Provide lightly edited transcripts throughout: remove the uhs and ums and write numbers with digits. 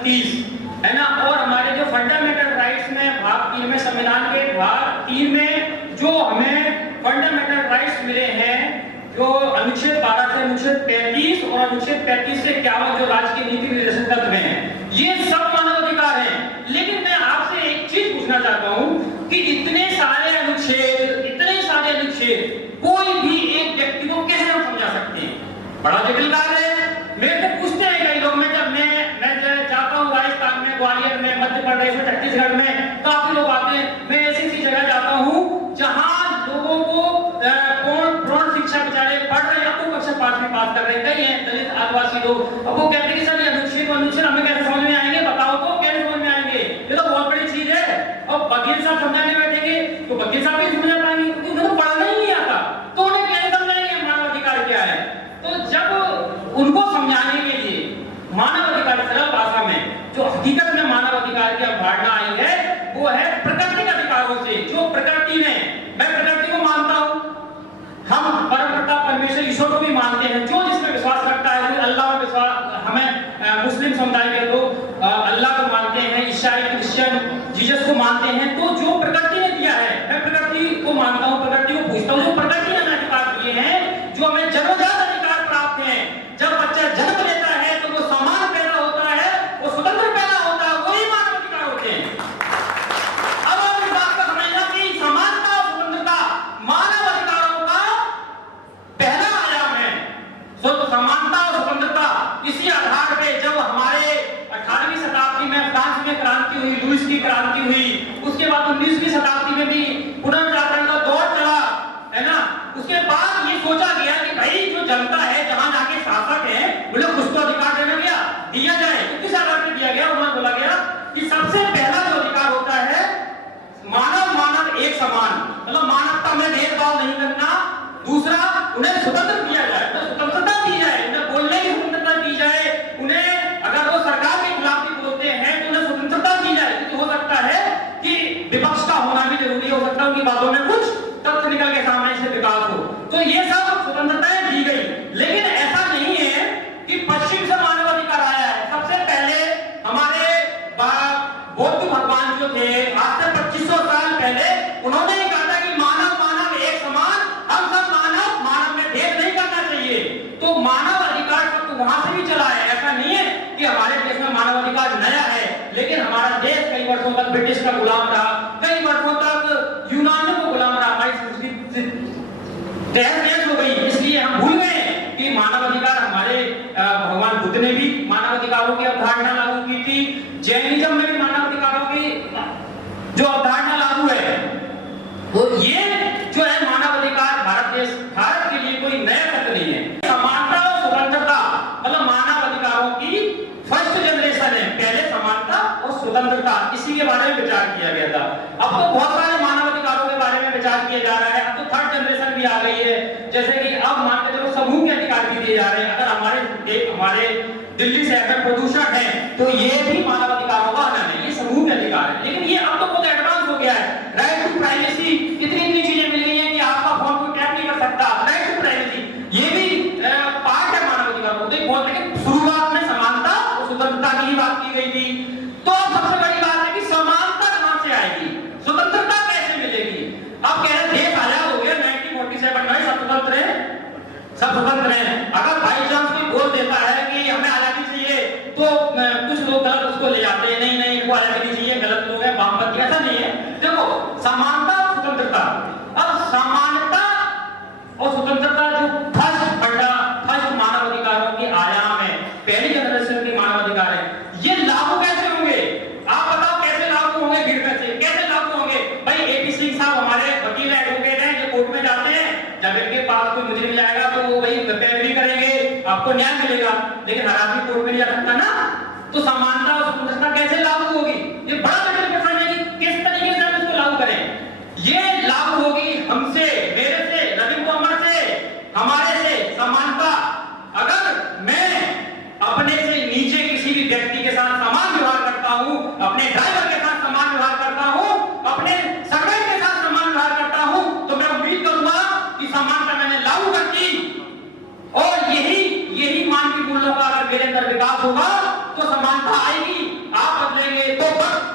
36 है ना, और हमारे जो फंडामेंटल राइट्स में भाग 3 में, संविधान के भाग 3 में जो हमें फंडामेंटल राइट्स मिले हैं, जो अनुच्छेद 12 से अनुच्छेद 35 और अनुच्छेद 35 से 51 जो राज्य की नीति निर्देशक तत्व हैं, ये सब मानव अधिकार हैं। लेकिन मैं आपसे एक चीज पूछना चाहता हूं कि इतने सारे अनुच्छेद, कोई भी एक व्यक्ति को कैसे हम समझा सकते हैं? बड़ा जटिल कार्य है। मेरे को पूछते हैं कई लोग, मैं जाता हूँ राजस्थान में, ग्वालियर में, मध्य प्रदेश में, छत्तीसगढ़ में, काफी लोग आते हैं। मैं ऐसी जगह जाता हूँ जहाँ लोगों को प्रौढ़ शिक्षा बेचारे पढ़ रहे हैं, आपको कक्षा 5 में पास कर रहे हैं, कई हैं दलित आदिवासी लोग। अब वो कहते हैं कि सर ये अनुच्छेद हमें कैसे समझ में आएंगे, बताओ तो कैसे समझ में आएंगे, ये तो बहुत बड़ी चीज है। और वकील साहब समझाने बैठेंगे तो वकील साहब भी समझा पाएंगे, क्योंकि उन्हें तो पढ़ना ही नहीं आता, तो उन्हें कैसे समझाएंगे मानव अधिकार क्या है? तो जब उनको समझाने के लिए मानव अधिकार सरल भाषा में, जो हकीकत में मानव अधिकार की अवधारणा आई है, वो है प्राकृतिक अधिकारों से, जो प्रकृति ने, मैं प्रकृति को मानता हूं, हम परमपिता परमेश्वर ईश्वर को भी मानते हैं, जो जिसमें विश्वास रखता है, जो अल्लाह में विश्वास, हमें मुस्लिम समुदाय के लोग अल्लाह को मानते हैं, ईसाई क्रिश्चियन जीसस को मानते हैं। तो जो प्रकृति ने दिया है, मैं प्रकृति को मानता हूं, प्रकृति को पूछता हूं, जो प्रकृति ने हमें अधिकार दिए हैं, जो हमें जन्मजात अधिकार प्राप्त हैं। जब बच्चा जन्म लेता है तो वो समान पैदा होता है, वो स्वतंत्र पैदा होता है, वही मानव अधिकार होते हैं। अब आप इस बात का समझना कि समानता और स्वतंत्रता मानव अधिकारों का पहला आयाम है। समानता और स्वतंत्रता इसी आधार पे जब हमारे 18वीं शताब्दी में फ्रांस में क्रांति हुई, लुईस की क्रांति हुई, उसके बाद 19वीं शताब्दी में भी पुनर्जागरण का दौर चला, है ना। उसके बाद ये सोचा गया कि भाई जो जनता है, जहां जाके शासक है, उन्हें कुछ तो अधिकार दिया जाए। तो किस आधार पर दिया गया? उन्होंने बोला गया कि सबसे पहला जो अधिकार होता है, मानव एक समान, मतलब मानवता में भेदभाव नहीं करना। दूसरा, उन्हें स्वतंत्र दिया जाए, स्वतंत्रता दी जाए, उन्हें बोलने की स्वतंत्रता दी जाए, उन्हें अगर वो सरकार के खिलाफ भी बोलते हैं तो उन्हें स्वतंत्रता दी जाए। तो हो सकता है कि विपक्ष का होना भी जरूरी हो सकता है, उनकी बातों में कुछ तथ्य निकल के सामने से विकास हो। तो ये सब स्वतंत्रताएं दी गई। लेकिन ऐसा नहीं है कि पश्चिम से मानव अधिकार आया है। सबसे पहले हमारे बौद्ध भगवान जो थे, आज से 2500 साल पहले, उन्होंने कहा था कि मानव एक समान, हम सब मानव में भेद नहीं करना चाहिए। तो मानव अधिकार तो वहां से भी चला है। ऐसा नहीं है कि हमारे देश में मानव अधिकार नया है, लेकिन हमारा देश कई वर्षों तक ब्रिटिश का गुलाम रहा, कई वर्षों तक यूनानियों को गुलाम रहा, हमारी संस्कृति तहस हो गई। इसलिए हम भूल गए कि मानव अधिकार हमारे भगवान बुद्ध ने भी मानव अधिकारों की अवधारणा लागू की थी। जैनिज्म में भी मानव अधिकारों की जो अवधारणा लागू है, वो ये जो है मानव अधिकार भारत के लिए कोई नया तत्व नहीं है। समानता और स्वतंत्रता मतलब मानव अधिकारों की फर्स्ट जनरेशन है। पहले समानता और स्वतंत्रता, इसी के बारे में विचार किया गया था। अब तो बहुत सारे मानव अधिकारों के बारे में विचार किया जा रहा है। अब तो थर्ड जनरेशन भी आ गई है, जैसे कि अब मान के चलो समूह के अधिकार भी दिए जा रहे हैं। अगर हमारे दिल्ली शहर में प्रदूषण है तो ये भी मानव अधिकारों का आनंद है, ये समूह के अधिकार है। लेकिन ये अब तो बहुत एडवांस हो गया है। राइट टू प्राइवेसी, इतनी चीजें मिल गई हैं कि आपका फोन कोई टैप नहीं कर सकता। राइट टू प्राइवेसी ये भी पार्ट है मानव अधिकारों का। बहुत, लेकिन शुरुआत में समानता और स्वतंत्रता की ही बात की गई थी। तो अब सबसे बड़ी बात है कि समानता कहां से आएगी, स्वतंत्रता कैसे मिलेगी? अब कह रहे देश आजाद हो गया 1947 में, सब स्वतंत्र है, सब स्वतंत्र है। अगर बाई चांस कोई बोल देता है कि हमें आजादी चाहिए, तो कुछ लोग गलत उसको ले जाते हैं, नहीं इनको आजादी नहीं चाहिए, गलत लोग हैं, वामपंथी। ऐसा नहीं है। देखो, समानता और स्वतंत्रता, अब समानता और स्वतंत्रता जो फर्स्ट मानव अधिकारों के आयाम है, पहली जनरेशन के मानव अधिकार है, ये लागू कैसे होंगे? आप बताओ कैसे लागू होंगे? भीड़ में से कैसे लागू होंगे? भाई एपी सिंह साहब हमारे वकील एडवोकेट हैं, जो कोर्ट में जाते हैं, जब इनके पास कोई मुजरिम जाएगा तो वो वही पैरवी करेंगे, आपको न्याय मिलेगा। लेकिन हर आदमी कोर्ट में नहीं जा सकता ना। तो समानता और स्वतंत्रता कैसे लागू होगी? ये बड़ा जटिल प्रश्न है कि किस तरीके से हम इसको लागू करें। ये लागू होगी हमसे, मेरे से, रविंद्र अमर से, हमारे से। समानता, अगर मैं अपने से नीचे किसी भी व्यक्ति के साथ समान व्यवहार करता हूं, अपने ड्राइवर के साथ समान व्यवहार करता हूं, अपने सर्वेंट के साथ समान व्यवहार करता हूं, तो मैं उम्मीद करूंगा कि समानता मैंने लागू कर दी। और यही मानवीय मूल्यों का अगर मेरे अंदर विकास होगा तो समानता आएगी।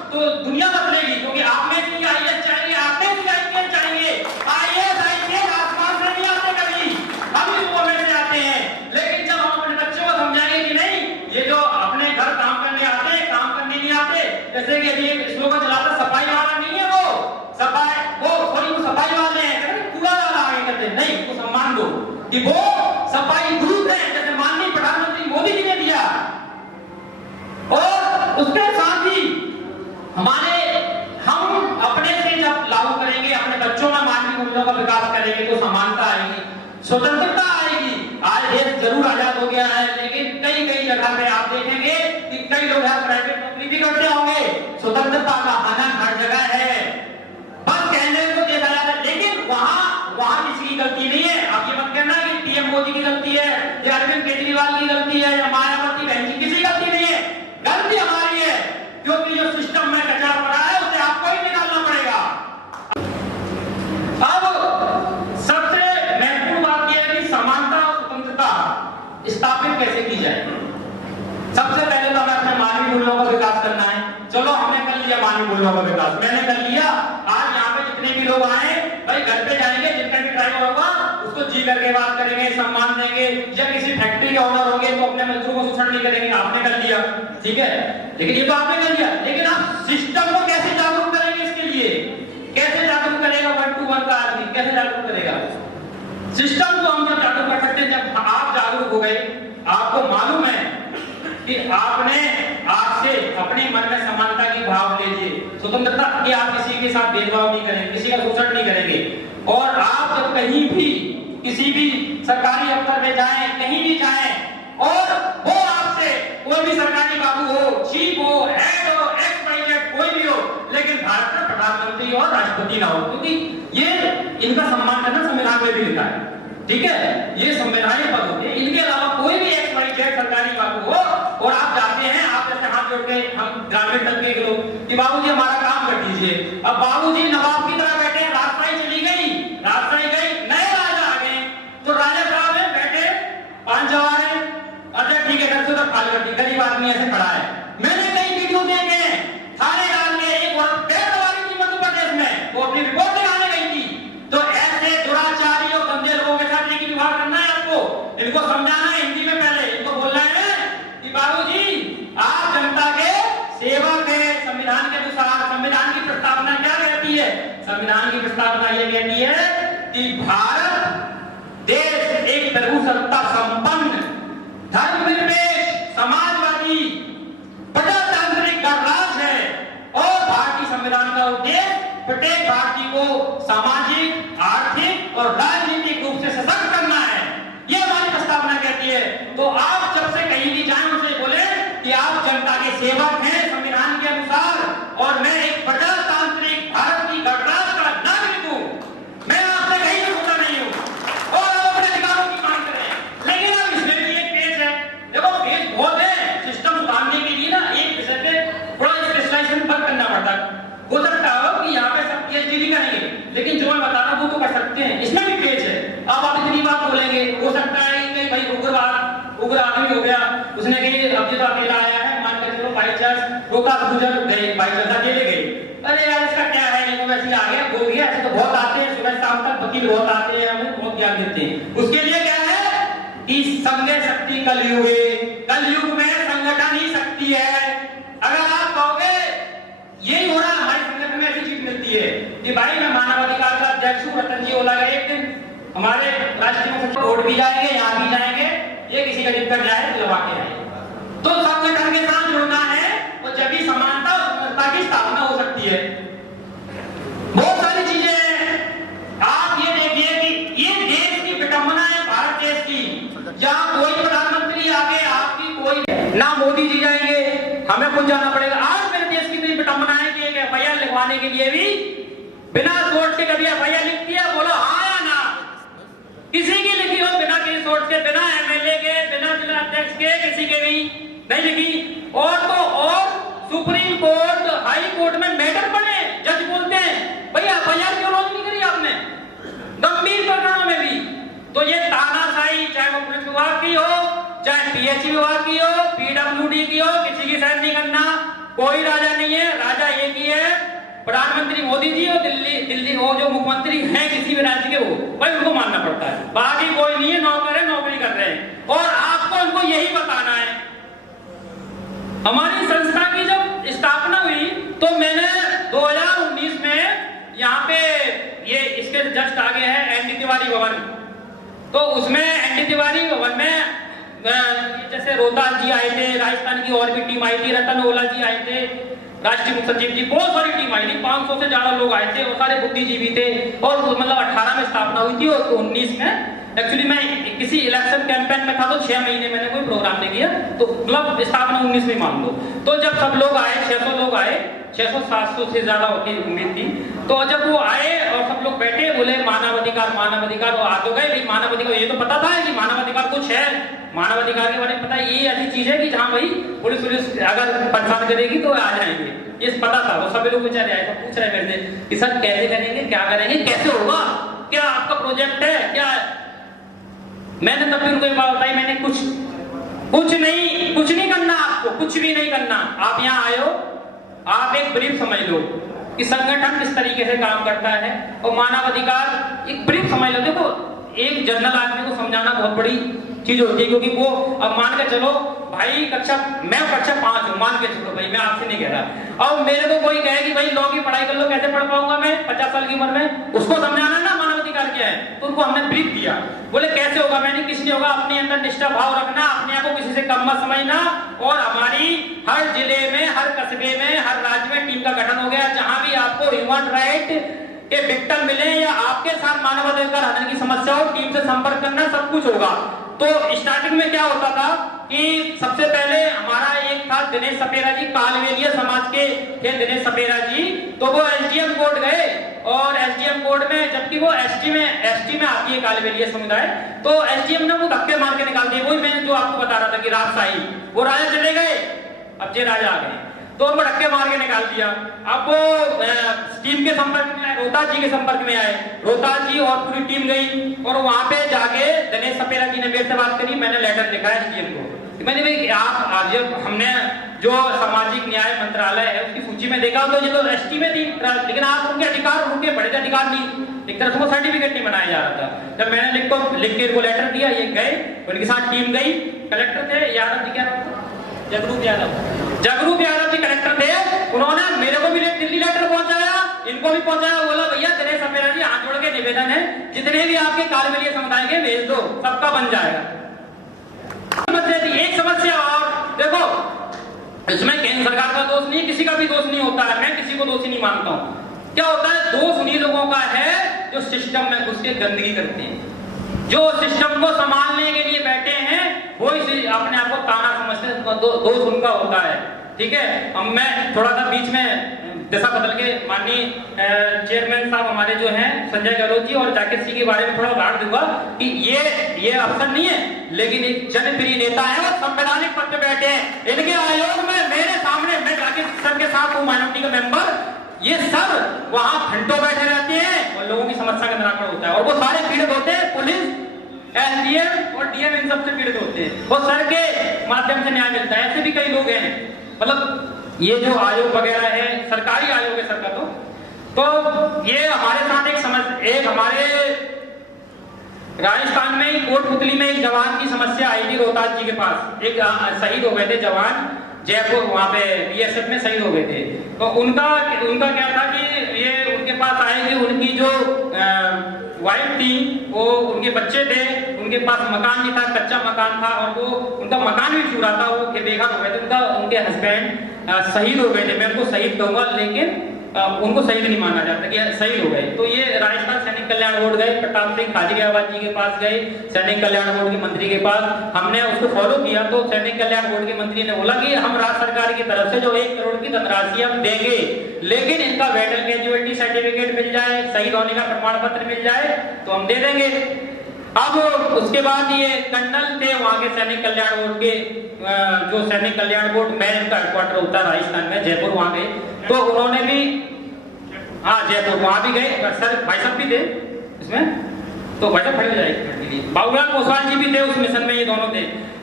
तो दुनिया बदलेगी, क्योंकि आप में भी आईएएस चाहिए, आप में भी आईपीएस चाहिए। आईएएस आसमान से नहीं आते, कभी हम इस गवर्नमेंट से आते हैं। लेकिन जब हम अपने बच्चों को समझाएंगे कि नहीं, ये जो अपने घर काम करने आते हैं, काम करने नहीं आते, जैसे कि अभी एक स्लोगन चलाता, सफाई वाला नहीं है वो, वो सफाई वाले हैं, कूड़ा वाला आगे करते नहीं, वो सम्मान दो कि वो सफाई दूत है, जैसे माननीय प्रधानमंत्री मोदी जी ने दिया। और उसके साथ ही हम अपने से जब लागू करेंगे, अपने बच्चों में मानवीय मूल्यों का विकास करेंगे, तो समानता आएगी, स्वतंत्रता आएगी। आज देश जरूर आजाद हो गया है, लेकिन कई जगह पे आप देखेंगे कि कई लोग प्राइवेट नौकरी भी करते होंगे। स्वतंत्रता का हनन हर जगह है, बस कहने को देखा जाता है, लेकिन वहां किसी की गलती नहीं है। आप ये मत कहना कि पीएम मोदी की गलती है या अरविंद केजरीवाल की गलती है या मायावती बहन की, किसी गलती नहीं है, गलती हमारी है, क्योंकि जो सिस्टम में कचरा पड़ा है उसे आपको ही निकालना पड़ेगा। अब सबसे महत्वपूर्ण बात यह है कि समानता और स्वतंत्रता स्थापित कैसे की जाए। सबसे पहले तो हमें अपने मानवीय मूल्यों का विकास करना है। चलो हमने कर लिया मानवीय मूल्यों का विकास, मैंने कर लिया। आज यहाँ पे जितने भी लोग आए, भाई घर पे जाएंगे, जितना भी ड्राइवर होगा उसको जी करके बात करेंगे, सम्मान देंगे, या किसी फैक्ट्री के ओनर होंगे तो अपने मजदूरों को शोषण नहीं करेंगे, आपने कर लिया, ठीक है, लेकिन ये तो आपने कर लिया। लेकिन आप सिस्टम को कैसे जागरूक करेंगे, इसके लिए कैसे जागरूक करेगा 1 to 1 का आदमी, कैसे जागरूक करेगा? सिस्टम को हम जागरूक कर सकते हैं जब आप जागरूक हो गए, आपको मालूम है कि आपने आज से अपने मन में समानता की भाव ले लिए, स्वतंत्रता कि आप किसी के साथ भेदभाव नहीं करेंगे, किसी का शोषण नहीं करेंगे। और आप जब कहीं भी किसी भी सरकारी अफसर में जाएं, कहीं भी जाएं, और वो आपसे कोई भी सरकारी बाबू हो, चीफ हो, हेड हो, XYZ कोई भी हो, लेकिन भारत का प्रधानमंत्री और राष्ट्रपति ना हो, क्योंकि ये इनका सम्मान करना संविधान में भी लिखा है, ठीक है, ये संवैधानिक पद होते हैं। इनके अलावा कोई भी XYZ सरकारी बाबू हो और आप जाते हैं, आप जैसे हाथ जोड़ के, हम ग्रामीण तबके के लोग कि बाबूजी हमारा काम कर दीजिए, अब बाबूजी नवाब की तरह बैठे हैं, राजशाही चली गई, राजशाही गई, नए राजा आ गए, तो राजा साहब है बैठे 5 जवान है, अच्छा ठीक है, घर से उधर खाली कर दी, गरीब आदमी ऐसे खड़ा है। मैंने कई वीडियो देखे हैं, थाने डाल के एक औरत पैर दबा रही थी मध्य प्रदेश में, वो अपनी रिपोर्ट लगाने गई थी। तो ऐसे दुराचारी और गंदे लोगों के साथ लेकिन व्यवहार करना है आपको, इनको समझाना है हिंदी में, पहले इनको बोलना है कि बाबूजी आप जनता के सेवक हैं। संविधान के अनुसार संविधान की प्रस्तावना क्या कहती है? संविधान की प्रस्तावना ये कहती है कि भारत देश एक प्रभुसत्ता संपन्न, धर्मनिरपेक्ष, समाजवादी, प्रजातांत्रिक गणराज्य है, और भारतीय संविधान का उद्देश्य प्रत्येक भारतीय को सामाजिक, आर्थिक और राजनीतिक रूप से सशक्त करना है, ये हमारी प्रस्तावना कहती है। तो आप जब से कहीं भी जाएं उनसे बोले कि आप जनता के सेवक हैं संविधान के अनुसार, और मैं एक प्रजातांत्रिक भारत की गणराज्य का नागरिक हूं, मैं आपसे कहीं भी छूटा नहीं हूं, और आप अपने अधिकारों की मांग करें। लेकिन अब इसमें भी एक पेज है, देखो पेज बहुत है, सिस्टम सुधारने के लिए ना एक विषय पे थोड़ा स्पेशलाइजेशन पर करना पड़ता है। हो सकता हो कि यहाँ पे सब PhD भी करेंगे, लेकिन जो मैं बता रहा हूँ वो तो कर सकते हैं, इसमें भी पेज है। अब आप इतनी बात बोलेंगे, हो सकता है कि भाई उग्र आदमी हो गया, उसने कही अब ये तो अकेला आया है, मान कर चलो बाई चांस रोहतास गुजर गए, बाई चांस अकेले गए, अरे यार इसका क्या है, ये तो वैसे आ गया बोल गया, ऐसे तो बहुत आते हैं, सुबह शाम तक वकील बहुत आते हैं, हमें बहुत ज्ञान देते हैं। उसके लिए क्या है कि संघ शक्ति कलयुग में संगठन ही शक्ति है। अगर आप कहोगे यही हो रहा है, हमारे संगठन में ऐसी चीज मिलती है कि भाई मैं मानवाधिकार का अध्यक्ष हूँ, रतन जी ओला गए एक दिन हमारे राष्ट्रीय सचिव कोर्ट भी जाएंगे, यहाँ भी जाएंगे, ये किसी का दिक्कत जाए तो लगा के आए। तो संगठन के साथ जुड़ना है, और जब भी समानता और समता की स्थापना हो सकती है। बहुत सारी चीजें हैं, आप ये देखिए कि ये देश की विडंबना है, भारत देश की, जहाँ कोई प्रधानमंत्री आगे आपकी कोई ना मोदी जी जाएंगे, हमें खुद जाना पड़ेगा। आज मेरे देश की तो विडंबना है कि एक FIR लिखवाने के लिए भी बिना सोच के कभी FIR लिख दिया, बोलो हाँ या ना, किसी की लिखी हो बिना किसी सोच के, बिना MLA के, बिना जिला अध्यक्ष के, किसी के भी नहीं लिखी। और तो और सुप्रीम कोर्ट, हाई कोर्ट में मैटर पड़े, जज बोलते हैं भैया FIR क्यों लॉन्च नहीं करी आपने, गंभीर प्रकरणों में भी। तो ये तानाशाही, चाहे वो पुलिस विभाग की हो, चाहे PH विभाग की हो, PWD की हो, किसी की साइन नहीं करना, कोई राजा नहीं है, राजा एक ही है, प्रधानमंत्री मोदी जी और दिल्ली वो जो मुख्यमंत्री हैं किसी भी राज्य के, वो भाई उनको मानना पड़ता है, बाकी कोई नहीं है। नौकर है, नौकरी कर रहे हैं और आपको उनको यही बताना है। हमारी संस्था की जब स्थापना हुई तो मैंने 2019 में यहाँ पे ये इसके जस्ट आगे है एनडी तिवारी भवन, तो उसमें एनडी तिवारी भवन में जैसे रोहतास जी आए थे, राजस्थान की और भी टीम आई थी, रतन ओला जी आए थे, राष्ट्रीय मुख्य सचिव जी, बहुत सारी टीम आई थी, 500 से ज्यादा लोग आए थे और सारे बुद्धिजीवी थे। और मतलब 18 में स्थापना हुई थी और 19 में एक्चुअली मैं किसी इलेक्शन कैंपेन में था तो 6 महीने मैंने कोई प्रोग्राम नहीं किया, तो मतलब स्थापना 19 में मान लो। तो जब सब लोग आए, 600 लोग आए, 600-700 से ज्यादा की उम्मीद थी, तो जब वो आए और सब लोग बैठे बोले मानवाधिकार मानवाधिकार, और आगे गए भाई मानवाधिकार, ये तो पता था कि मानवाधिकार कुछ है, मानवाधिकार के बारे में पता है, ये ऐसी चीज है कि जहाँ भाई पुलिस अगर परेशान करेगी तो आ जाएंगे, ये पता था। वो सभी लोग बेचारे आए तो पूछ रहे मेरे से कि सर कैसे करेंगे, क्या करेंगे, कैसे होगा, क्या आपका प्रोजेक्ट है क्या। मैंने तब भी उनको एक बात बताई, मैंने कुछ नहीं करना, आपको कुछ भी नहीं करना, आप यहाँ आए हो, आप एक ब्रीफ समझ लो कि संगठन किस तरीके से काम करता है और मानवाधिकार एक ब्रीफ समझ लो। देखो एक जनरल आदमी को समझाना बहुत बड़ी चीज होती है, क्योंकि वो अब मान के चलो भाई मैं कक्षा 5 हूँ, मान के चलो भाई, मैं आपसे नहीं कह रहा, और मेरे को कोई कहे कि भाई लॉ की पढ़ाई कर लो, कैसे पढ़ पाऊंगा मैं 50 साल की उम्र में, उसको समझाना ना मानवाधिकार क्या है। तो उनको हमने ब्रीफ दिया, बोले कैसे होगा, मैंने किस लिए होगा, अपने अंदर निष्ठा भाव रखना, अपने आप को किसी से कम मत समझना, और हमारी हर जिले में, हर कस्बे में, हर राज्य में टीम का गठन हो गया, जहां भी आपको ह्यूमन राइट के विक्टिम मिले या आपके साथ मानवाधिकार हनन की समस्या हो, टीम से संपर्क करना, सब कुछ होगा। तो स्टार्टिंग में क्या होता था कि सबसे पहले हमारा एक था दिनेश सपेरा जी, कालवेलिया समाज के थे दिनेश सपेरा जी, तो वो एसडीएम कोर्ट गए, और एसडीएम कोर्ट में, जबकि वो एसटी में आती है कालवेलिया समुदाय, तो एसडीएम ने वो धक्के मार के निकाल दिए। वही मैंने जो आपको बता रहा था कि राजशाही, वो राजा चले गए, अब जे राजा आ गए, तो उनको धक्के मार के निकाल दिया। अब वो टीम के संपर्क में आए, रोहतास जी के संपर्क में आए, रोहतास जी और पूरी टीम गई, और वहां पे जाके दिनेश सपेरा जी ने मेरे से बात करी, मैंने लेटर लिखा है एसडीएम को, मैंने भाई आप आज जब हमने जो सामाजिक न्याय मंत्रालय है उसकी सूची में देखा तो ये तो एसटी में थी, लेकिन आप उनके अधिकार, उनके बड़े अधिकार नहीं, एक तरह से वो सर्टिफिकेट नहीं बनाया जा रहा था। जब मैंने लिख के इनको लेटर दिया, ये गए, उनके साथ टीम गई, कलेक्टर थे यादव जी, क्या जगरूप यादव जी कलेक्टर थे, उन्होंने मेरे को भी दिल्ली लेटर पहुंचाया, इनको भी पहुंचाया, बोला भैया दिनेश सपेरा जी हाथ जोड़ के निवेदन है, जितने भी आपके कालवेलिया समुदाय के भेज दो, सबका बन जाएगा। एक समस्या और देखो, इसमें केंद्र सरकार का दोष नहीं, किसी का भी दोष नहीं होता है, मैं किसी को दोषी नहीं मानता हूं। क्या होता है, दोष उन्हीं लोगों का है जो सिस्टम में घुस के गंदगी करते हैं, जो सिस्टम को संभालने के लिए बैठे हैं, वो इसी अपने आप को ताना समझते हैं, दोष उनका होता है। ठीक है, अब मैं थोड़ा सा बीच में दिशा बदल के माननीय चेयरमैन साहब हमारे जो हैं संजय गहलोत जी और जाकिर सिंह के बारे में थोड़ा उदाहरण दूंगा कि ये अफसर नहीं है, लेकिन एक जनप्रिय नेता है और संवैधानिक पद पे बैठे हैं। इनके आयोग में मेरे सामने, मैं जाकिर सर के साथ हूँ, माइनॉरिटी का मेंबर, ये सब वहां घंटों बैठे रहते हैं और लोगों की समस्या का निराकरण होता है, और वो सारे पीड़ित होते हैं, पुलिस, एसडीएम और डीएम, इन सबसे पीड़ित होते हैं, वो सर के माध्यम से न्याय मिलता है। ऐसे भी कई लोग हैं, मतलब ये जो आयोग वगैरह है, सरकारी आयोग है सर का, तो ये हमारे साथ एक हमारे राजस्थान में ही कोटपुतली में एक जवान की समस्या आई थी, रोहतास जी के पास एक शहीद हो गए थे जवान, जयपुर, वहां पे बीएसएफ में शहीद हो गए थे। तो उनका क्या था कि ये उनके पास आए कि उनकी जो वाइफ थी, वो उनके बच्चे थे, उनके पास मकान नहीं था, कच्चा मकान था, और वो उनका मकान भी चूरा था, वो बेघर हो गए थे, उनके हस्बैंड शहीद हो गए थे। मैं उनको शहीद कहूंगा, लेकिन उनको शहीद नहीं माना जाता कि शहीद हो गए। तो ये राजस्थान सैनिक कल्याण बोर्ड गए, प्रताप सिंह खाजियाबाद जी के पास गए, सैनिक कल्याण बोर्ड के मंत्री के पास, हमने उसको फॉलो किया। तो सैनिक कल्याण बोर्ड के मंत्री ने बोला कि हम राज्य सरकार की तरफ से जो 1 करोड़ की धनराशि हम देंगे, लेकिन इनका मेडिकल कैजुअलिटी सर्टिफिकेट मिल जाए, शहीद होने का प्रमाण पत्र मिल जाए तो हम दे देंगे। अब उसके बाद ये कर्नल थे वहां के सैनिक कल्याण बोर्ड के, जो सैनिक कल्याण बोर्ड में इनका हेडक्वार्टर होता है राजस्थान में, जयपुर, वहां गए, तो उन्होंने भी, हाँ जयपुर, वहां भी गए, सर भाई साहब भी थे इसमें, तो भाई साहब खड़े हो जाएंगे, बाबूलाल पोसवाल जी भी थे उस मिशन में, ये दोनों थे।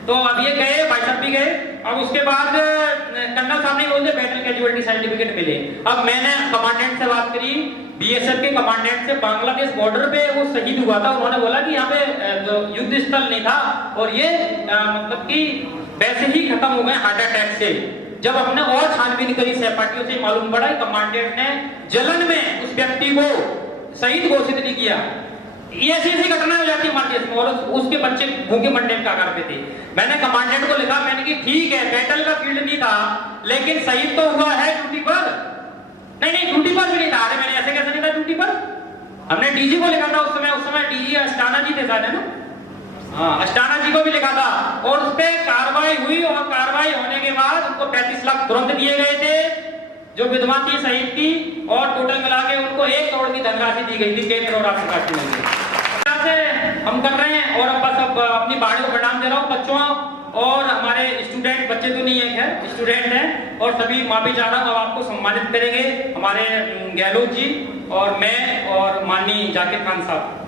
तो अब ये गए, भाई साहब भी गए। अब उसके बाद कर्नल साहब ने बोलते बैटल कैजुअलिटी सर्टिफिकेट मिले। अब मैंने कमांडेंट से बात करी, बीएसएफ के कमांडेंट से, बांग्लादेश बॉर्डर पे वो शहीद हुआ था। उन्होंने बोला कि यहाँ पे जो युद्ध स्थल नहीं था और ये मतलब कि वैसे ही खत्म हो गए हार्ट अटैक से। जब हमने और छानबीन करी सहपाठियों से मालूम पड़ा कमांडेंट ने जलन में उस व्यक्ति को शहीद घोषित नहीं किया। ऐसी ऐसी घटना हो जाती है हमारे देश में, और उसके बच्चे भूखे मरने का करते थे। मैंने कमांडेंट को लिखा, मैंने कि ठीक है बैटल का फील्ड नहीं था लेकिन शहीद तो हुआ है ड्यूटी पर। नहीं ड्यूटी पर भी नहीं था। अरे मैंने ऐसे कैसे नहीं था ड्यूटी पर। हमने डीजी को लिखा था उस समय डीजी अस्टाना जी थे शायद, है ना? हाँ, अस्टाना जी को भी लिखा था और उस पर कार्रवाई हुई और कार्रवाई होने के बाद उनको 35 लाख तुरंत दिए गए थे जो विधवा थी शहीद की, और टोटल मिला के उनको 1 करोड़ की धनराशि दी गई थी केंद्र और राज्य सरकार की। हम कर रहे हैं और अब बस अब अपनी बाड़ी को प्रणाम दे रहा हूँ बच्चों और हमारे स्टूडेंट, बच्चे तो नहीं है खैर, स्टूडेंट हैं, और सभी माफी चाह रहा हूँ। अब आपको सम्मानित करेंगे हमारे गहलोत जी और मैं और माननीय जाकिर खान साहब।